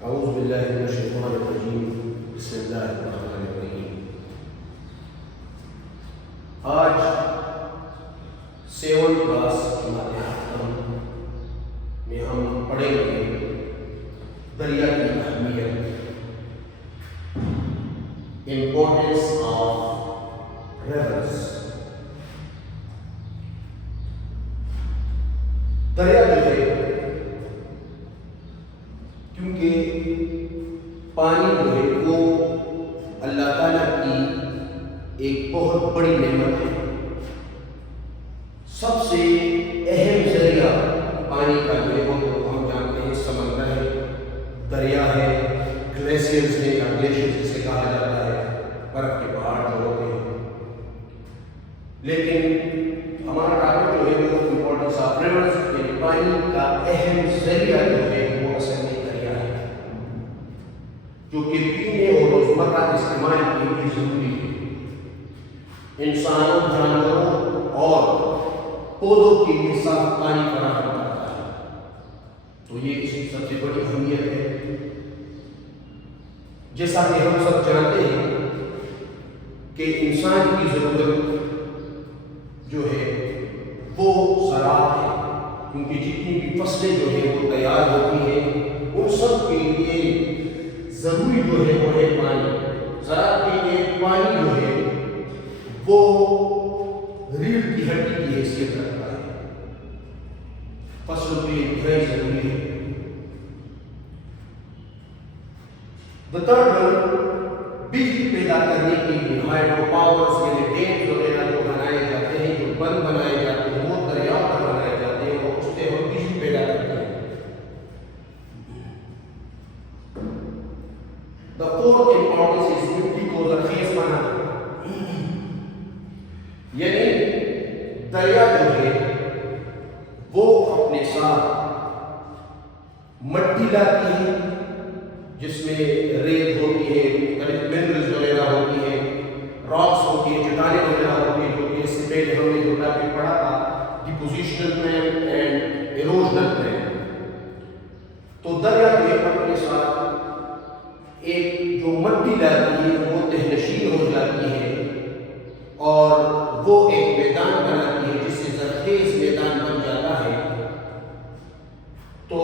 اعوذ باللہ من الشیطان الرجیم بسم اللہ الرحمن الرحیم۔ آج 7 کلاس میں ہم پڑھیں گے دریا کی اہمیت، امپورٹنس آف ریورز۔ دریا جو ہے، کیونکہ پانی جو ہے وہ اللہ تعالیٰ کی ایک بہت بڑی نعمت ہے۔ سب سے اہم ذریعہ پانی کا جو ہے وہ ہم جانتے ہیں سمندر ہے، دریا ہے، گلیشیئرز ہیں یا گلیشیئرز جسے کہا جاتا ہے، برف کے پہاڑ جو ہوتے ہیں۔ لیکن ہمارا ٹاپک جو ہے وہ امپورٹنس آف ریورز، یعنی پانی کا اہم ذریعہ جو ہے وہ اصل میں دریا ہے، جو کہ پینے اور روزمرہ استعمال کے لیے ضروری ہے۔ انسانوں، جانوروں اور پودوں کے لیے صاف پانی فراہم کرتا ہے، تو یہ اس کی سب سے بڑی اہمیت ہے۔ جیسا کہ ہم سب جانتے ہیں کہ انسان کی ضرورت جو ہے وہ زراعت ہے، کیونکہ جتنی بھی فصلیں جو ہے وہ تیار ہوتی ہیں ان سب کے لیے ضروری جو ہے وہ ہے پانی۔ زراعت کے لیے پانی جو ہے وہ ریڑھ کی ہڈی کی حیثیت رکھتا ہے، فصلوں کے لیے انتہائی ضروری ہے۔ بجلی پیدا کرنے کے لیے ہائیڈرو پاورز یعنی ڈیم وغیرہ جو بنائے جاتے ہیں، جو بند بنائے جاتے ہیں، وہ دریا پر بنائے جاتے ہیں اور اس سے ہم بجلی پیدا کرتے ہیں۔ The fourth importance is مٹی کو زرخیز بنانا، یعنی دریا جو ہے وہ اپنے ساتھ مٹی لاتی ہے جس میں ریت ہوتی ہے، مختلف منرلز وغیرہ ہوتی ہے، راکس ہوتی ہے، چٹانیں وغیرہ ہوتی ہیں، جو کہ اس سے پہلے ہم نے جو ٹاپک پڑھا تھا ڈیپوزیشنل پلین اینڈ ایروژنل پلین۔ تو دریا جو ہے اپنے ساتھ ایک جو مٹی لاتی ہے وہ تہنشین ہو جاتی ہے اور وہ ایک میدان بناتی ہے جس سے زرخیز میدان بن جاتا ہے، تو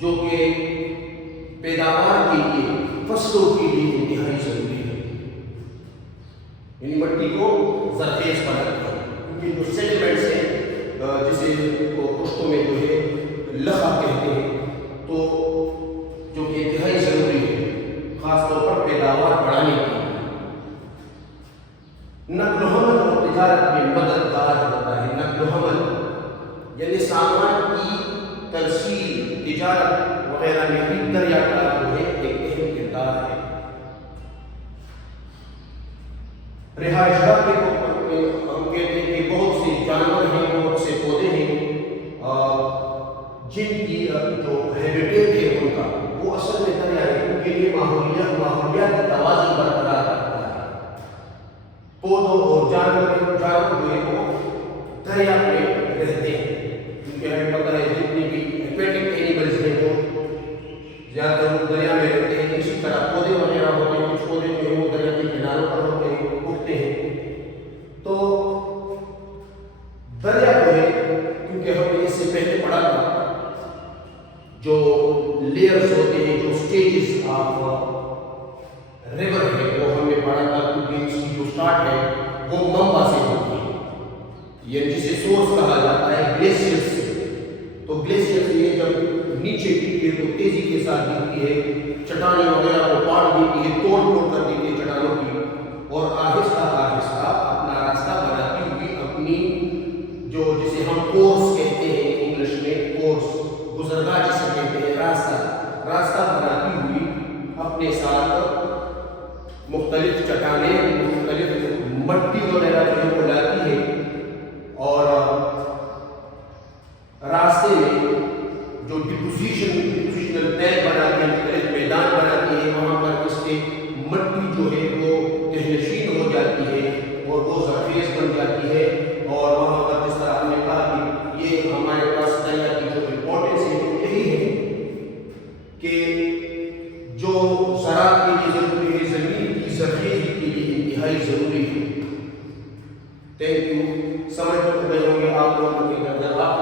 جو کہ پیداوار کے لیے، فصلوں کے لیے انتہائی ضروری ہے۔ یعنی مٹی کو زرخیز بناتی ہے، کیونکہ جو سیڈیمنٹس ہیں جسے پشتوں میں جو ہے لخا کہتے ہیں، تو جو کہ انتہائی ضروری ہے خاص طور پر پیداوار بڑھانے کے لیے۔ نقل و حمل اور تجارت میں مددگار ہوتا ہے۔ نقل و حمل یعنی سامان کی ترسیل، تجارت وغیرہ میں بھی دریا کا جو ہے ایک اہم کردار ہے۔ رہائش گاہ کے ہم کہتے ہیں کہ بہت سے جانور ہیں، بہت سے پودے ہیں جن کی جو ہیبیٹیٹ ہے ان کا وہ اصل میں دریا ہے، ان کے لیے ماحولیاتی توازن برقرار رکھتا ہے۔ پودوں اور جانور جو ہے وہ دریا میں رہتے ہیں، کیونکہ ہمیں پتہ ہے جتنی بھی ایکویٹک اینیملز ہیں وہ زیادہ تر دریا میں رہتے ہیں۔ اسی طرح پودے وغیرہ ہوتے ہیں، کچھ پودے جو ہیں وہ دریا کے کناروں پر ہوتے ہیں، اگتے ہیں۔ تو دریا جو ہے، کیونکہ ہم نے اس سے پہلے پڑھا تھا جو لیئرز ہوتے ہیں، جو سٹیجز آف ریور ہے وہ ہم نے پڑھا تھا، کیونکہ اس کی جو سٹارٹ ہے وہ منبع سے ہوتی ہے، یعنی جسے سورس کہا جاتا ہے گلیشیئر سے۔ تو گلیشیئر سے جب نیچے گرتی ہے تو تیزی کے ساتھ گرتی ہے، چٹانیں وغیرہ کو پاڑ دیتی ہے، توڑ کر دیتی ہے چٹانوں کی، اور آہستہ آہستہ اپنا راستہ بناتی ہوئی اپنی جو جسے ہم کورس کہتے ہیں انگلش میں، کورس گزرگاہ جسے کہتے ہیں، راستہ بناتی ہوئی اپنے ساتھ مختلف چٹانیں، مختلف مٹی وغیرہ جو ہے وہ لاتی ہے، اور راستے میں جو ڈیپوزیشنل پلین بناتی ہے، مختلف میدان بناتی ہے، وہاں پر اس کے مٹی جو ہے وہ تہنشین ہو جاتی ہے اور وہ زرخیز بن جاتی ہے، اور وہاں پر جس طرح ہم نے کہا کہ یہ ہمارے پاس دریا کی جو امپورٹنس ہے وہ یہی ہے کہ انتہائی ضروری ہے. Thank you. سمجھ میں گئے ہوں گے آپ لوگوں کے اندر آپ